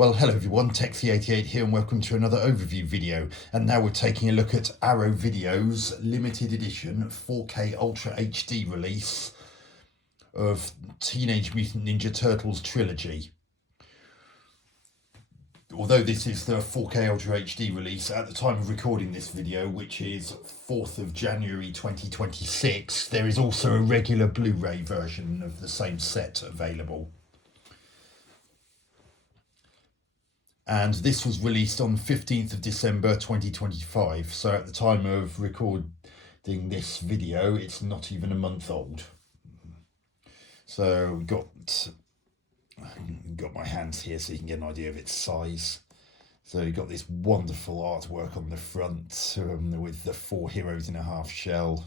Well, hello everyone, Texie88 here and welcome to another overview video. And now we're taking a look at Arrow Video's limited edition 4K Ultra HD release of Teenage Mutant Ninja Turtles Trilogy. Although this is the 4K Ultra HD release, at the time of recording this video, which is 4th of January 2026, there is also a regular Blu-ray version of the same set available. And this was released on 15th of December 2025, so at the time of recording this video it's not even a month old. So got my hands here so you can get an idea of its size. So you've got this wonderful artwork on the front with the 4 heroes in a half shell.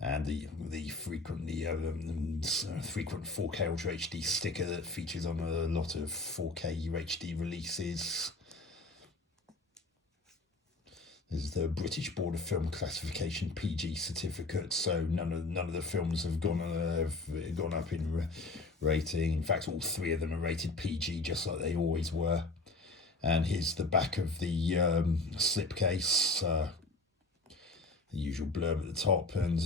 And the frequent 4K Ultra HD sticker that features on a lot of 4K UHD releases. There's the British Board of Film Classification PG certificate, so none of the films have gone up in rating. In fact, all 3 of them are rated PG, just like they always were. And here's the back of the slipcase. The usual blurb at the top, and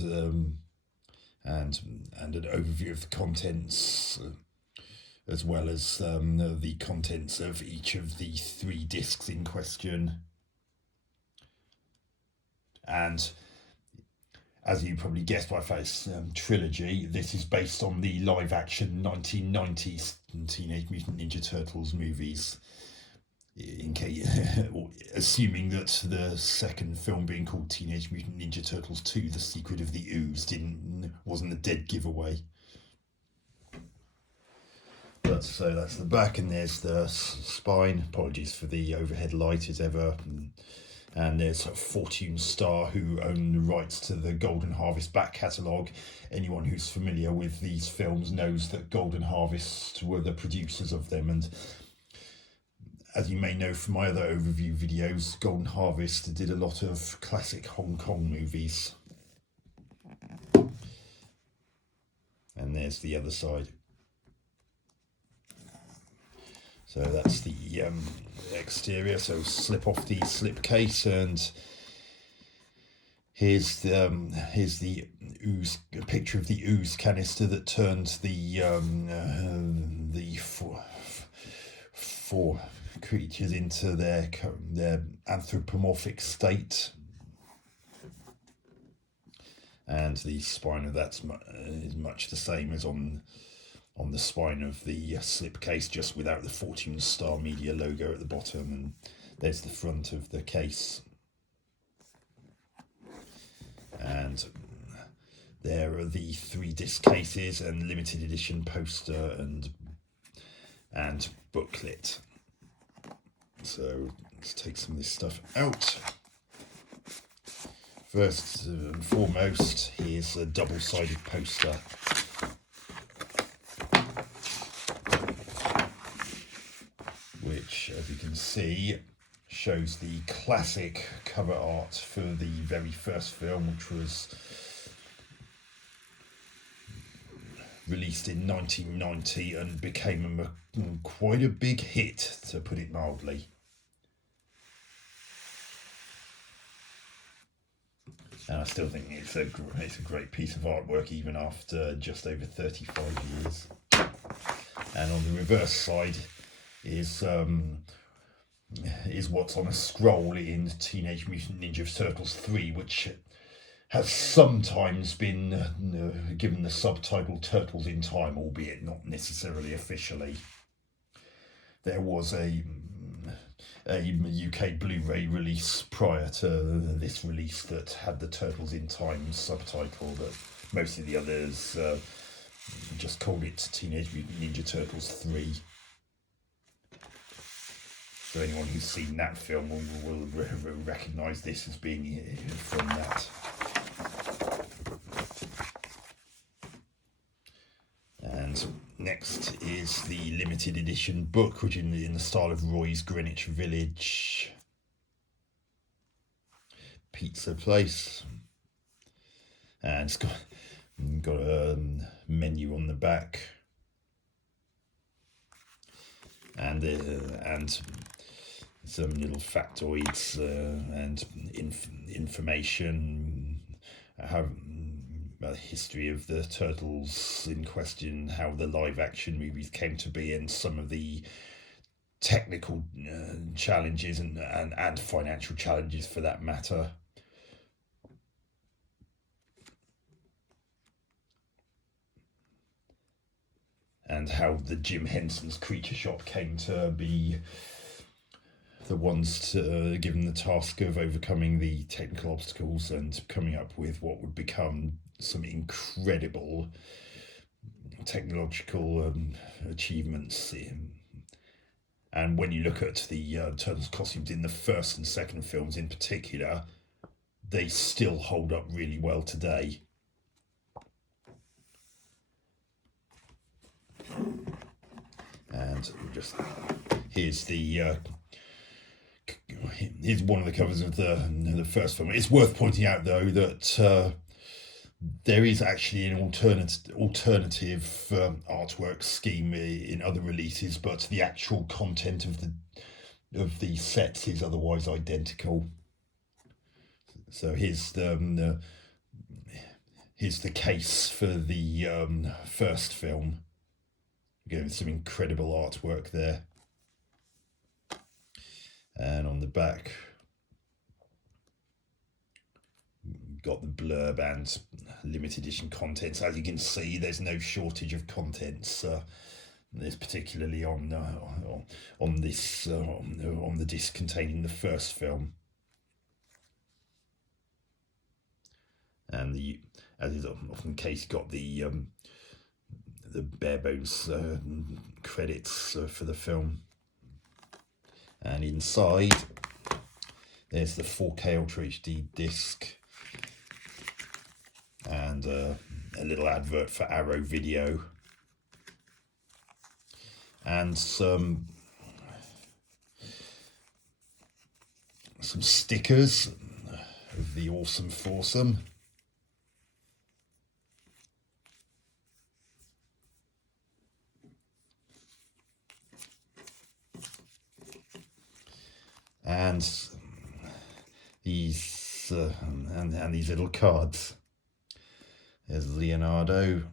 an overview of the contents, as well as the contents of each of the 3 discs in question. And as you probably guessed by face, Trilogy, this is based on the live-action 1990s Teenage Mutant Ninja Turtles movies. In case, assuming that the second film, being called Teenage Mutant Ninja Turtles 2: The Secret of the Ooze, wasn't a dead giveaway. But so that's the back, and there's the spine. Apologies for the overhead light as ever. And there's Fortune Star, who own the rights to the Golden Harvest back catalogue. Anyone who's familiar with these films knows that Golden Harvest were the producers of them, and as you may know from my other overview videos, Golden Harvest did a lot of classic Hong Kong movies. And there's the other side. So that's the exterior. So slip off the slipcase, and here's the ooze, a picture of the ooze canister that turned the four creatures into their anthropomorphic state, and the spine of that is much the same as on the spine of the slipcase, just without the Fortune Star Media logo at the bottom. And there's the front of the case, and there are the 3 disc cases and limited edition poster and booklet. So let's take some of this stuff out. First and foremost, here's a double-sided poster. Which, as you can see, shows the classic cover art for the very first film, which was released in 1990 and became quite a big hit, to put it mildly. And I still think it's a great piece of artwork, even after just over 35 years. And on the reverse side is what's on a scroll in Teenage Mutant Ninja Turtles 3, which has sometimes been given the subtitle Turtles in Time, albeit not necessarily officially. There was a UK Blu-ray release prior to this release that had the Turtles in Time subtitle, but most of the others just called it Teenage Mutant Ninja Turtles 3. So anyone who's seen that film will recognise this as being from that. And next is the limited edition book, which in the style of Roy's Greenwich Village pizza place. And it's got a menu on the back. and some little factoids and information, how about the history of the turtles in question, how the live action movies came to be, and some of the technical challenges and financial challenges for that matter. And how the Jim Henson's Creature Shop came to be the ones to given the task of overcoming the technical obstacles and coming up with what would become some incredible technological achievements. And when you look at the Turtles costumes in the first and second films in particular, they still hold up really well today. And just here's one of the covers of the first film. It's worth pointing out though that there is actually an alternative artwork scheme in other releases, but the actual content of the sets is otherwise identical. So here's the case for the first film. Again, some incredible artwork there. And on the back, got the blurb and limited edition contents. As you can see, there's no shortage of contents. There's particularly on the disc containing the first film. And as is often the case, got the bare bones credits for the film. And inside, there's the 4K Ultra HD disc and a little advert for Arrow Video and some stickers of the Awesome Foursome. And these and these little cards. There's Leonardo,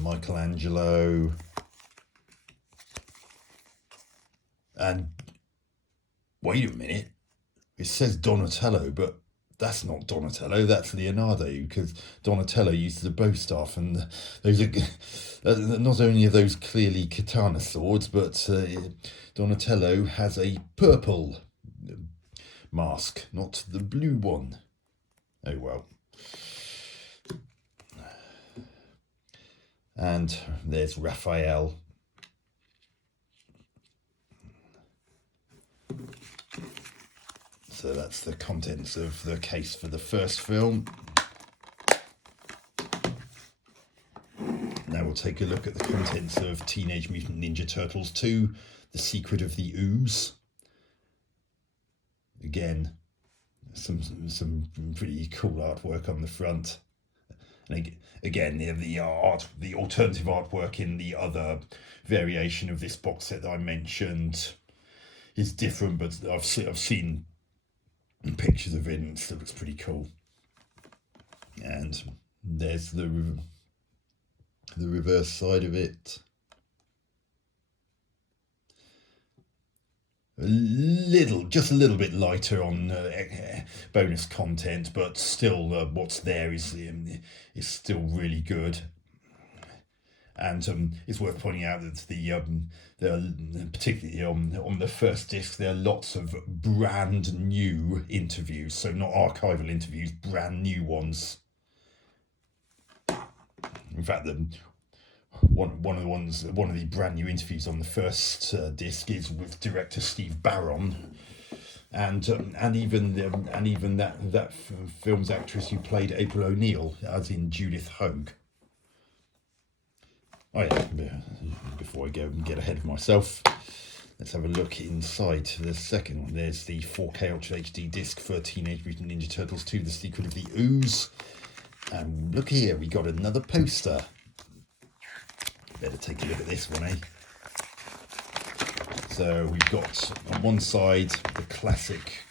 Michelangelo, and wait a minute, it says Donatello, but that's not Donatello, that's Leonardo, because Donatello uses a bow staff, and those are not only are those clearly katana swords, but Donatello has a purple mask, not the blue one. Oh well. And there's Raphael. So that's the contents of the case for the first film. Now we'll take a look at the contents of Teenage Mutant Ninja Turtles 2, The Secret of the Ooze. Again, some pretty cool artwork on the front. And again, the alternative artwork in the other variation of this box set that I mentioned is different, but I've seen pictures of it and it looks pretty cool. And there's the reverse side of it. Just a little bit lighter on bonus content, but still what's there is still really good. And it's worth pointing out that there are, particularly on the first disc, there are lots of brand new interviews, so not archival interviews, brand new ones. In fact, one of the brand new interviews on the first disc is with director Steve Barron, and even that film's actress who played April O'Neil, as in Judith Hogue. Oh yeah, before I go and get ahead of myself, let's have a look inside the second one. There's the 4K Ultra HD disc for Teenage Mutant Ninja Turtles 2, The Secret of the Ooze. And look here, we got another poster. Better take a look at this one, eh? So we've got on one side the classic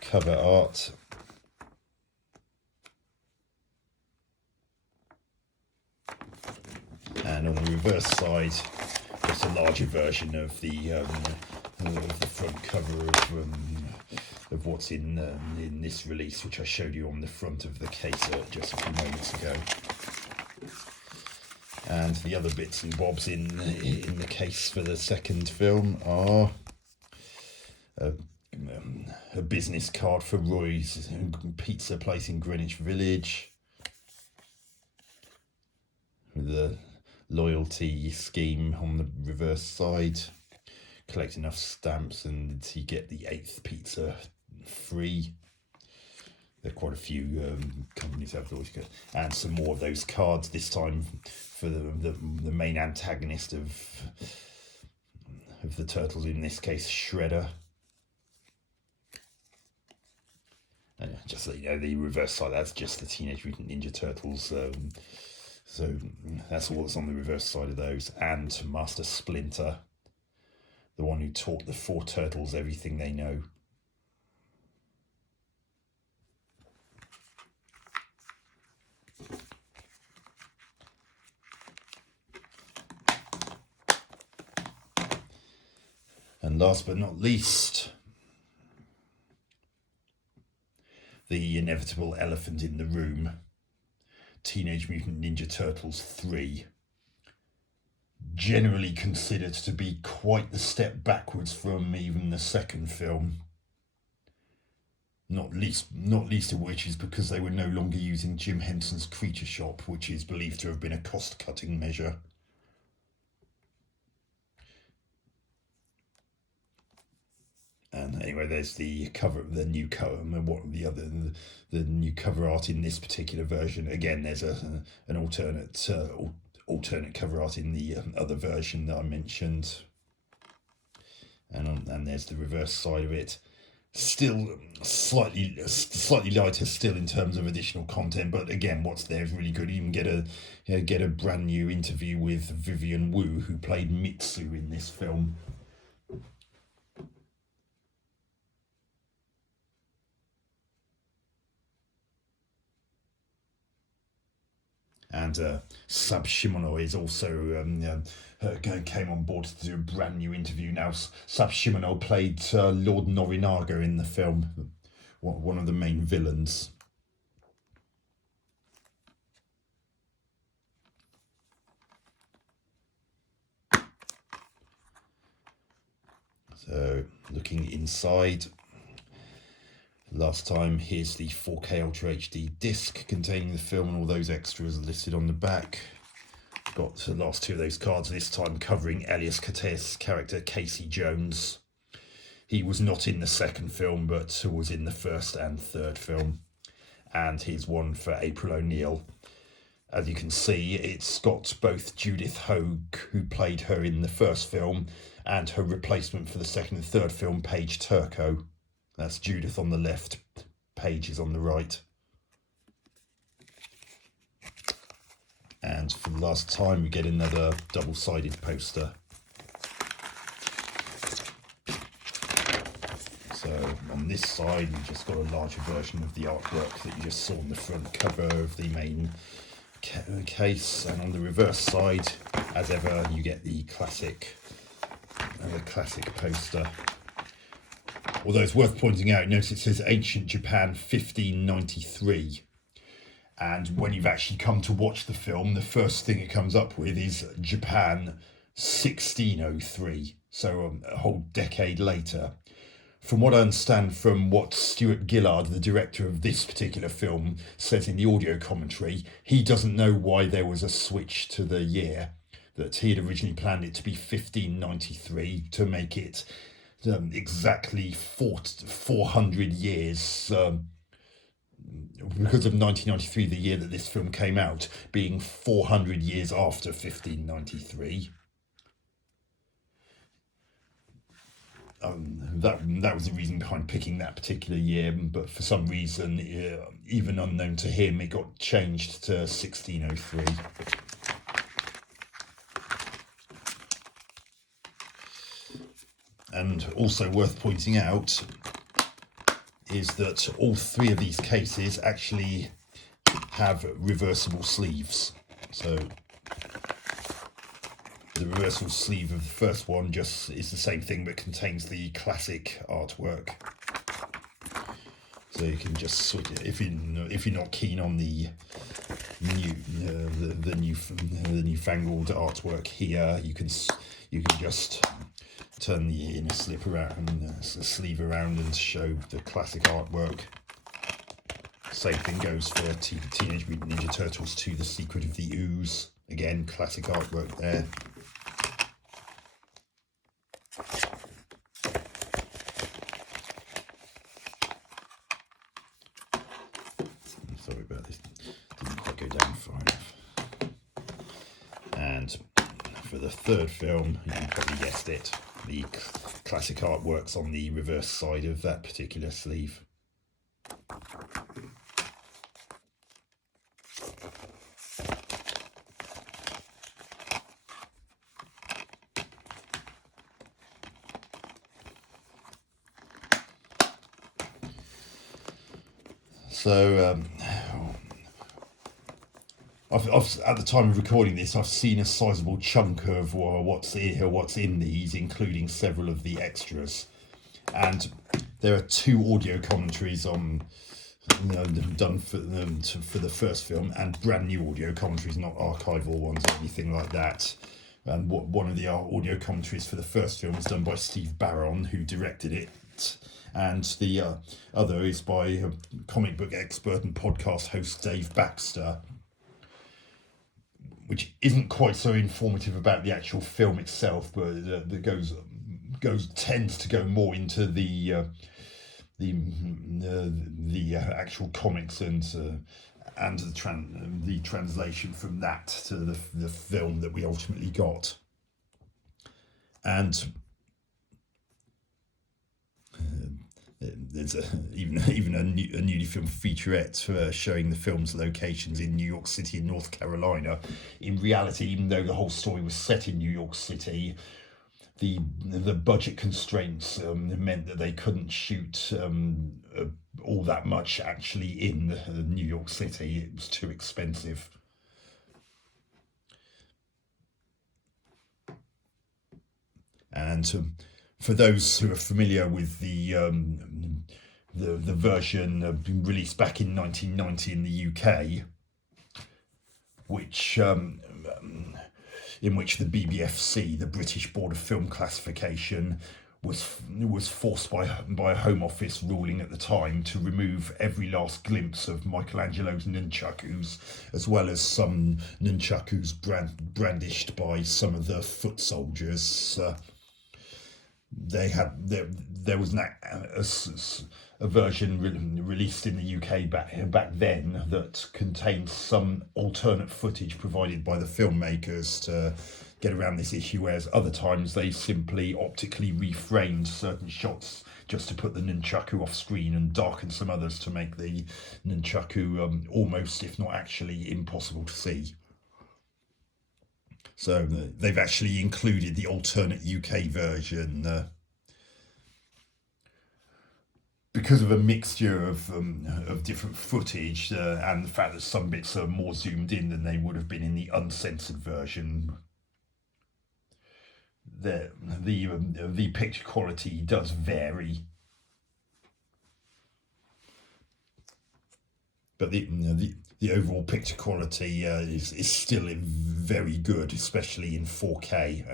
cover art, and on the reverse side just a larger version of the front cover of what's in this release, which I showed you on the front of the case just a few moments ago. And the other bits and bobs in the case for the second film are a business card for Roy's pizza place in Greenwich Village, with the loyalty scheme on the reverse side. Collect enough stamps and you get the 8th pizza free. There are quite a few companies have those, and some more of those cards, this time for the main antagonist of the Turtles, in this case Shredder. And just so you know, the reverse side, that's just the Teenage Mutant Ninja Turtles. So that's all that's on the reverse side of those. And Master Splinter, the one who taught the 4 Turtles everything they know. And last but not least, the inevitable elephant in the room, Teenage Mutant Ninja Turtles 3. Generally considered to be quite the step backwards from even the second film. Not least of which is because they were no longer using Jim Henson's Creature Shop, which is believed to have been a cost-cutting measure. And anyway, there's the cover, the new cover, the new cover art in this particular version. Again, there's an alternate cover art in the other version that I mentioned. And there's the reverse side of it. Still slightly lighter still in terms of additional content, but again, what's there is really good. You even get a brand new interview with Vivian Wu, who played Mitsu in this film. And Sab Shimono is also came on board to do a brand new interview. Now, Sab Shimono played Lord Norinaga in the film, one of the main villains. So, looking inside. Last time, here's the 4K Ultra HD disc containing the film and all those extras listed on the back. Got the last 2 of those cards, this time covering Elias Koteas' character Casey Jones. He was not in the second film, but was in the first and third film. And here's one for April O'Neil. As you can see, it's got both Judith Hoag, who played her in the first film, and her replacement for the second and third film, Paige Turco. That's Judith on the left, Paige is on the right. And for the last time, we get another double-sided poster. So on this side, we've just got a larger version of the artwork that you just saw on the front cover of the main case. And on the reverse side, as ever, you get the classic poster. Although it's worth pointing out, notice it says Ancient Japan 1593. And when you've actually come to watch the film, the first thing it comes up with is Japan 1603. So a whole decade later. From what I understand from what Stuart Gillard, the director of this particular film, says in the audio commentary, he doesn't know why there was a switch to the year. That he had originally planned it to be 1593 to make it exactly 400 years, because of 1993, the year that this film came out, being 400 years after 1593. That was the reason behind picking that particular year, but for some reason, even unknown to him, it got changed to 1603. And also worth pointing out is that all three of these cases actually have reversible sleeves. So the reversible sleeve of the first one just is the same thing but contains the classic artwork. So you can just switch it if you're not keen on the newfangled artwork here. You can just turn the inner slip around, sleeve around, and show the classic artwork. Same thing goes for Teenage Mutant Ninja Turtles 2: The Secret of the Ooze. Again, classic artwork there. Sorry about this, didn't quite go down far enough. And for the third film, you probably guessed it, the classic artwork's on the reverse side of that particular sleeve. So I've at the time of recording this, I've seen a sizable chunk of what's in these, including several of the extras, and there are 2 audio commentaries on done for the first film, and brand new audio commentaries, not archival ones or anything like that. And one of the audio commentaries for the first film was done by Steve Barron, who directed it, and the other is by comic book expert and podcast host Dave Baxter, which isn't quite so informative about the actual film itself, but that tends to go more into the actual comics and the translation from that to the film that we ultimately got. And there's even a newly filmed featurette showing the film's locations in New York City and North Carolina. In reality, even though the whole story was set in New York City, the budget constraints meant that they couldn't shoot all that much actually in New York City. It was too expensive. And for those who are familiar with the version released back in 1990 in the UK, which in which the BBFC, the British Board of Film Classification, was forced by a Home Office ruling at the time to remove every last glimpse of Michelangelo's nunchakus, as well as some nunchakus brandished by some of the foot soldiers. There was a version released in the UK back then that contained some alternate footage provided by the filmmakers to get around this issue, whereas other times they simply optically reframed certain shots just to put the nunchaku off screen and darken some others to make the nunchaku almost, if not actually, impossible to see. So they've actually included the alternate UK version because of a mixture of different footage and the fact that some bits are more zoomed in than they would have been in the uncensored version. The picture quality does vary, but the overall picture quality is still very good, especially in 4K,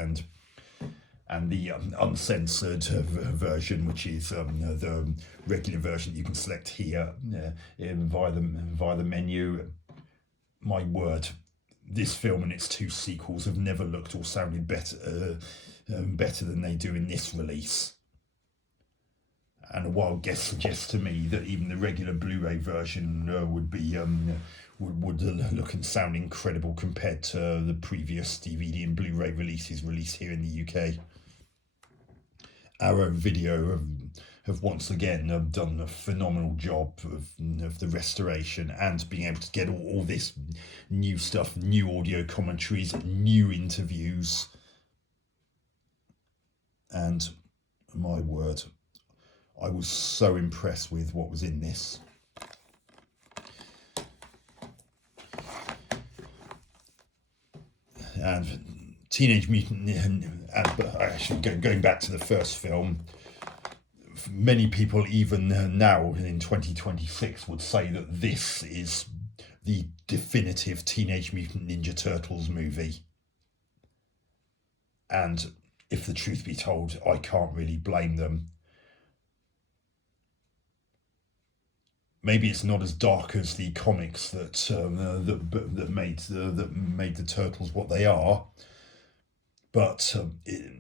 and the uncensored version, which is the regular version you can select here via the menu. My word, this film and its 2 sequels have never looked or sounded better than they do in this release. And a wild guess suggests to me that even the regular Blu-ray version would look and sound incredible compared to the previous DVD and Blu-ray releases released here in the UK. Arrow Video have once again done a phenomenal job of the restoration and being able to get all this new stuff, new audio commentaries, new interviews, and My word, I was so impressed with what was in this. And Teenage Mutant, and actually going back to the first film, many people even now in 2026 would say that this is the definitive Teenage Mutant Ninja Turtles movie. And if the truth be told, I can't really blame them. Maybe it's not as dark as the comics that made the Turtles what they are, but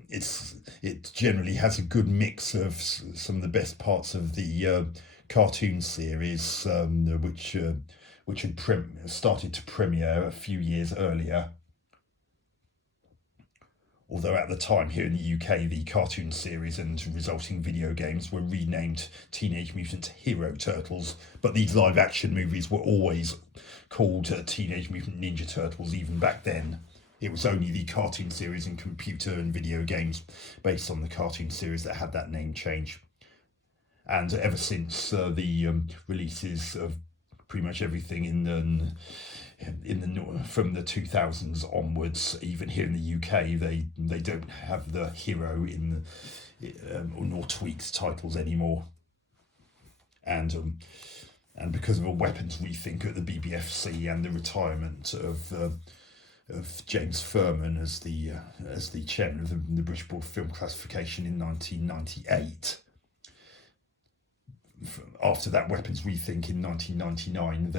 it generally has a good mix of some of the best parts of the cartoon series, which had started to premiere a few years earlier. Although at the time here in the UK, the cartoon series and resulting video games were renamed Teenage Mutant Hero Turtles, but these live action movies were always called Teenage Mutant Ninja Turtles even back then. It was only the cartoon series and computer and video games based on the cartoon series that had that name change. And ever since the releases of pretty much everything from the 2000s onwards, even here in the UK, they don't have the hero in nor tweaked titles anymore. And because of a weapons rethink at the BBFC and the retirement of James Furman as the chairman of the British Board of Film Classification in 1998. After that weapons rethink in 1999,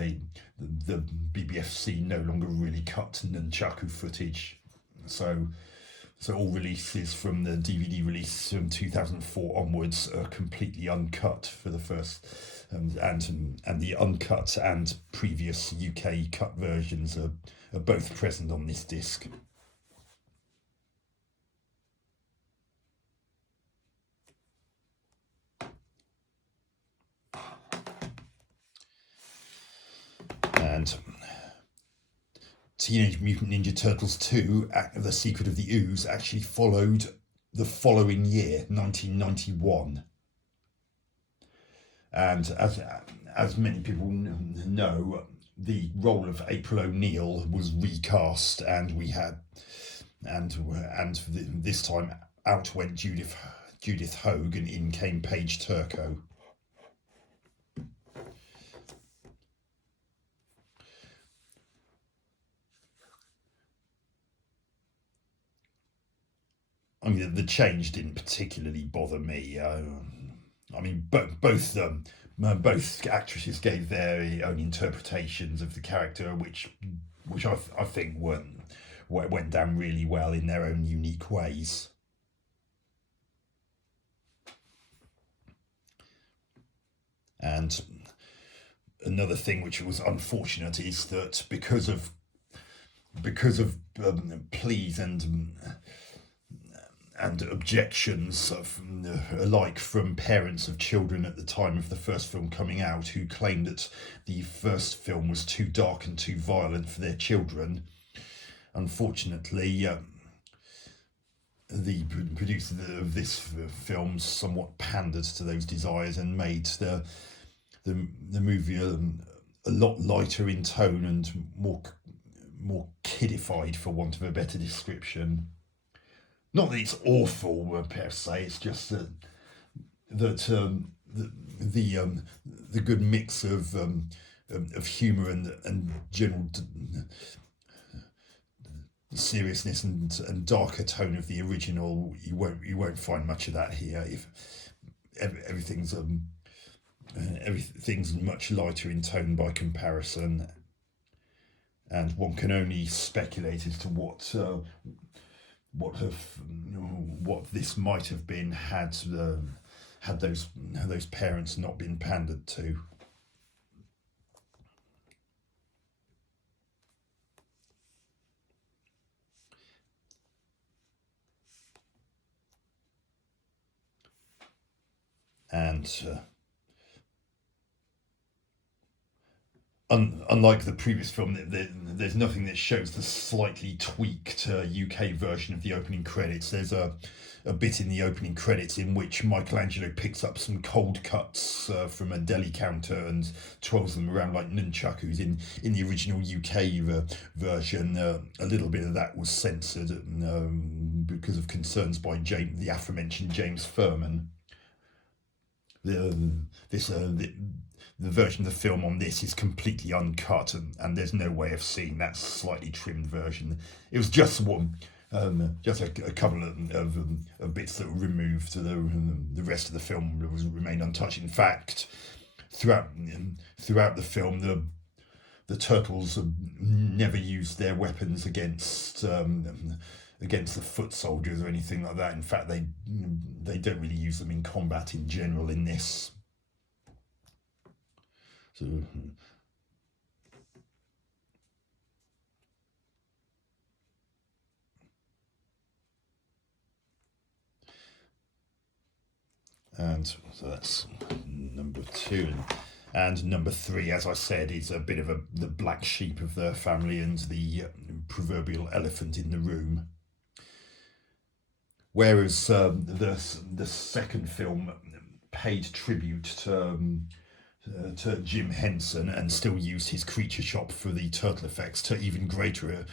the BBFC no longer really cut nunchaku footage, so all releases from the DVD release from 2004 onwards are completely uncut for the first, and the uncut and previous UK cut versions are both present on this disc. And Teenage Mutant Ninja Turtles 2, The Secret of the Ooze, actually followed the following year, 1991. And as many people know, the role of April O'Neil was recast, and this time out went Judith Hoag, and in came Paige Turco. I mean, the change didn't particularly bother me. I mean, both actresses gave their own interpretations of the character, which I think went down really well in their own unique ways. And another thing which was unfortunate is that because of pleas and objections alike from parents of children at the time of the first film coming out, who claimed that the first film was too dark and too violent for their children. Unfortunately, the producer of this film somewhat pandered to those desires and made the movie a lot lighter in tone and more kidified, for want of a better description. Not that it's awful per se. It's just that the good mix of humour and general seriousness and darker tone of the original. You won't find much of that here. If everything's much lighter in tone by comparison, and one can only speculate as to what this might have been had those parents not been pandered to. And unlike the previous film, there's nothing that shows the slightly tweaked UK version of the opening credits. There's a bit in the opening credits in which Michelangelo picks up some cold cuts from a deli counter and twirls them around like nunchakus. In the original UK version, a little bit of that was censored because of concerns by the aforementioned James Furman. The, this the version of the film on this is completely uncut, and there's no way of seeing that slightly trimmed version. It was just just a couple of bits that were removed. The rest of the film remained untouched. In fact, throughout the film, the turtles never used their weapons against the foot soldiers or anything like that. In fact, they don't really use them in combat in general in this. So, and so that's number two. And number three, as I said, is a bit of the black sheep of the family and the proverbial elephant in the room. Whereas the second film paid tribute to Jim Henson and still used his creature shop for the turtle effects to even greater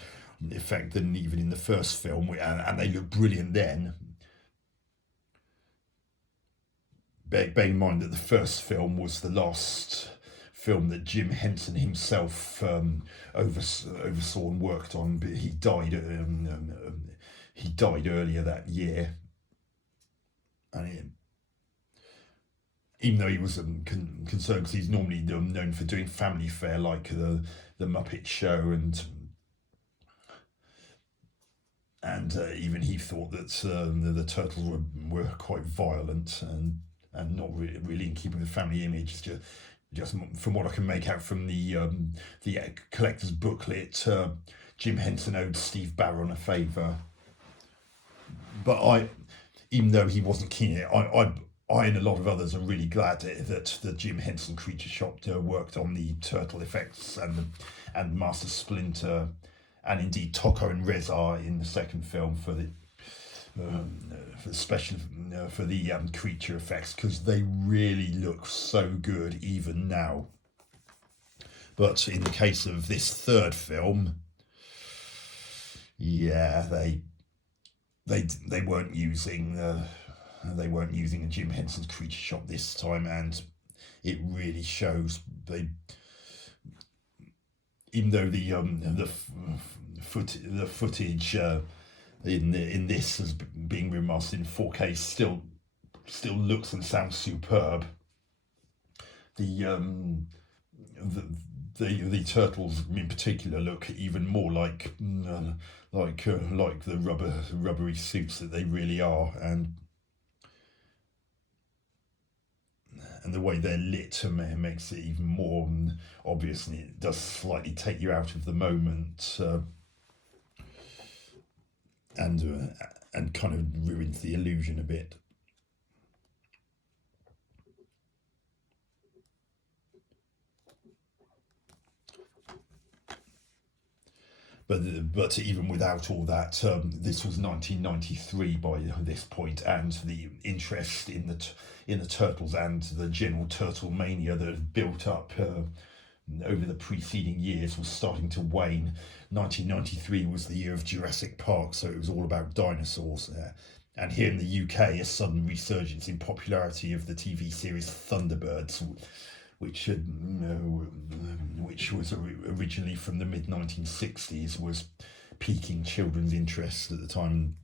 effect than even in the first film, and they look brilliant then. Bear in mind that the first film was the last film that Jim Henson himself oversaw and worked on, but he died. He died earlier that year, and even though he was concerned, because he's normally known for doing family fare like the Muppet Show, and even he thought that the turtles were quite violent and not really in keeping with the family image. Just from what I can make out from the collector's booklet, Jim Henson owed Steve Barron a favour. But even though he wasn't keen on it, I and a lot of others are really glad that the Jim Henson Creature Shop worked on the turtle effects and Master Splinter, and indeed Toko and Reza in the second film for the special for the creature effects, because they really look so good even now. But in the case of this third film, yeah, they weren't using a Jim Henson's Creature Shop this time, and it really shows. Even though the footage in this as being remastered in 4K still looks and sounds superb. The turtles in particular look even more like the rubbery suits that they really are, and the way they're lit makes it even more obvious, and it does slightly take you out of the moment, and kind of ruins the illusion a bit. But even without all that, this was 1993 by this point, and the interest in the turtles and the general turtle mania that had built up over the preceding years was starting to wane. 1993 was the year of Jurassic Park, so it was all about dinosaurs. And here in the UK, a sudden resurgence in popularity of the TV series Thunderbirds, which was originally from the mid 1960s, was piquing children's interest at the time,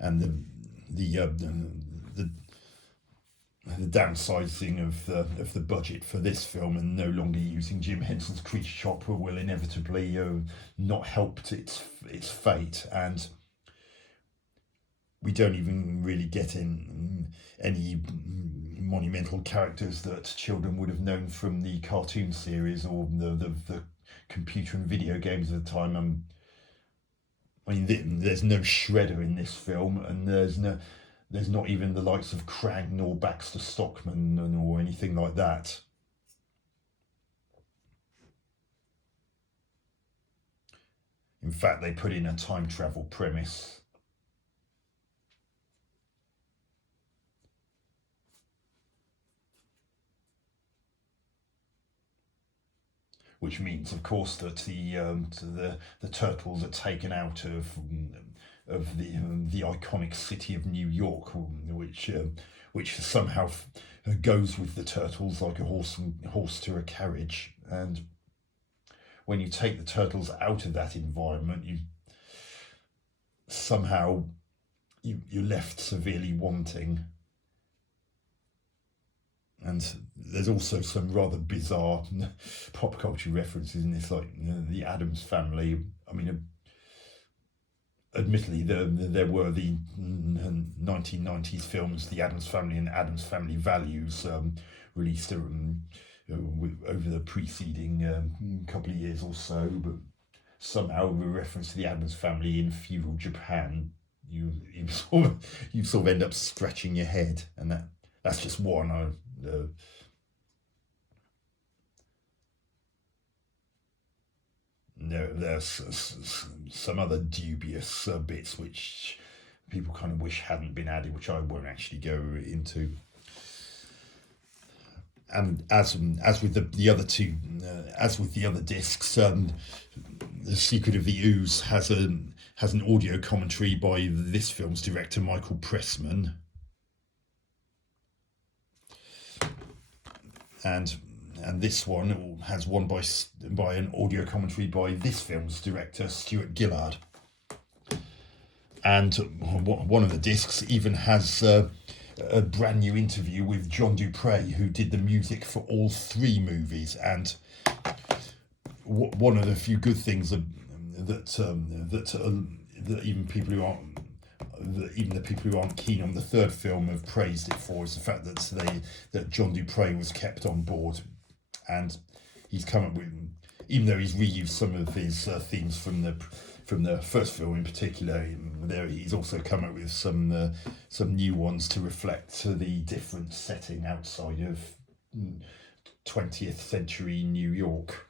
and the downsizing of the budget for this film and no longer using Jim Henson's Creature Shop will inevitably not helped its fate, and we don't even really get in any monumental characters that children would have known from the cartoon series or the computer and video games of the time. I mean, there's no Shredder in this film, and there's not even the likes of Krang nor Baxter Stockman or anything like that. In fact, they put in a time travel premise, which means, of course, that the turtles are taken out of the iconic city of New York, which somehow goes with the turtles like a horse to a carriage. And when you take the turtles out of that environment, you somehow you're left severely wanting. And there's also some rather bizarre pop culture references in this, like the Addams Family. I mean, admittedly, there were the 1990s films, The Addams Family and Addams Family Values, released over the preceding couple of years or so, but somehow with reference to the Addams Family in feudal Japan, you sort of end up scratching your head, and that's just one. There's some other dubious bits which people kind of wish hadn't been added, which I won't actually go into. And as with the other two, as with the other discs, the Secret of the Ooze has an audio commentary by this film's director Michael Pressman, and this one has one by an audio commentary by this film's director Stuart Gillard. And one of the discs even has a brand new interview with John Dupre, who did the music for all three movies. And one of the few good things that even people who aren't even the people who aren't keen on the third film have praised it for is the fact that John Dupre was kept on board, and he's come up with, even though he's reused some of his themes from the first film in particular, he's also come up with some new ones to reflect the different setting outside of 20th century New York.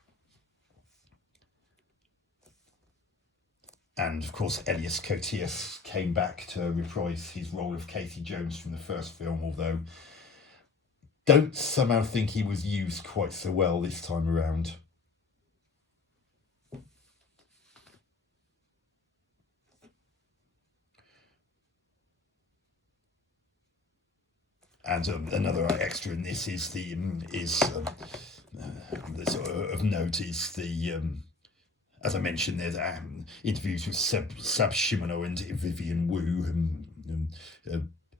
And of course, Elias Koteas came back to reprise his role of Casey Jones from the first film, although don't somehow think he was used quite so well this time around. And another extra in this is of note is as I mentioned, there's interviews with Sab Shimano and Vivian Wu,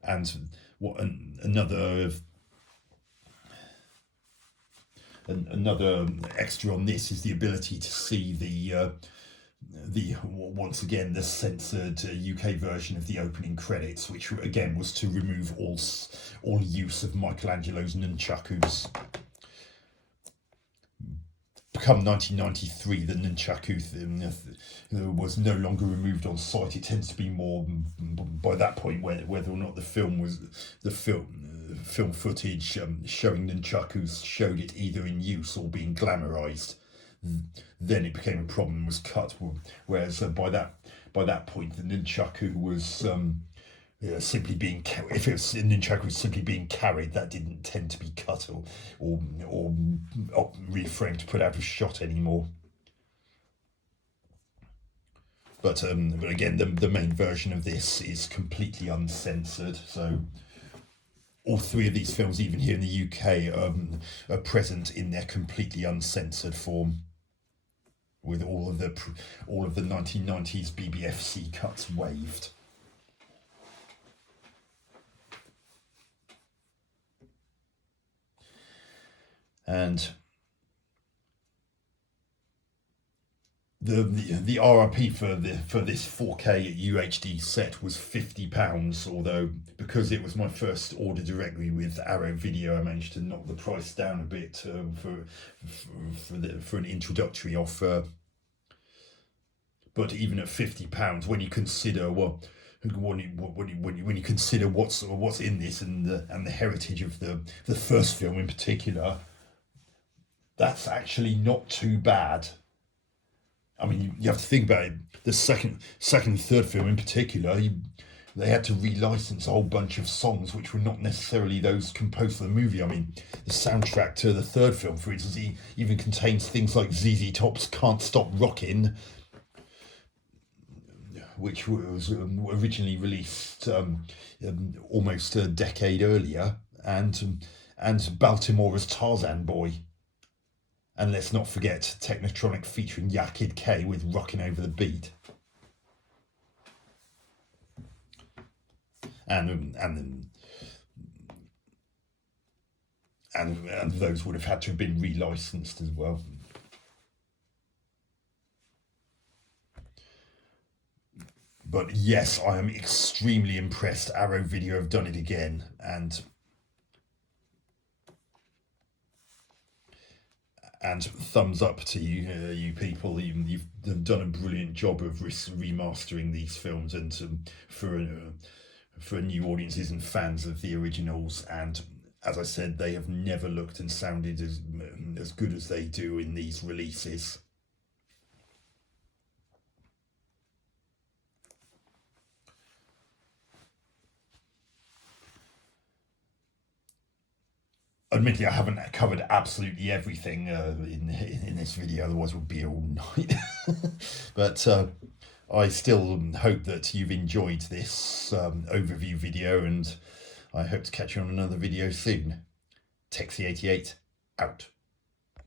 and another extra on this is the ability to see the once again the censored UK version of the opening credits, which again was to remove all use of Michelangelo's nunchakus. Come 1993, the nunchaku was no longer removed on site. It tends to be more by that point whether or not the film footage showing nunchakus showed it either in use or being glamorized. Then it became a problem and was cut. Whereas by that point, the nunchaku was simply being if it was nunchaku was simply being carried, that didn't tend to be cut or reframed to put out of shot anymore. But again, the main version of this is completely uncensored. So all three of these films, even here in the UK, are present in their completely uncensored form, with all of the 1990s BBFC cuts waived. And the RRP for this 4K UHD set was £50, although because it was my first order directly with Arrow Video, I managed to knock the price down a bit for an introductory offer. But even at £50, when you consider when you consider what's in this and the heritage of the first film in particular, that's actually not too bad. I mean, you have to think about it. The second, third film in particular, they had to relicense a whole bunch of songs which were not necessarily those composed for the movie. I mean, the soundtrack to the third film, for instance, even contains things like ZZ Top's "Can't Stop Rockin'," which was originally released almost a decade earlier, and Baltimore's "Tarzan Boy." And let's not forget Technotronic featuring Yakid K with "Rockin' Over the Beat." And those would have had to have been relicensed as well. But yes, I am extremely impressed. Arrow Video have done it again, and thumbs up to you, you people. You've done a brilliant job of remastering these films, and for new audiences and fans of the originals. And as I said, they have never looked and sounded as good as they do in these releases. Admittedly, I haven't covered absolutely everything in this video, otherwise we'll be all night. But I still hope that you've enjoyed this overview video, and I hope to catch you on another video soon. Texie88 out.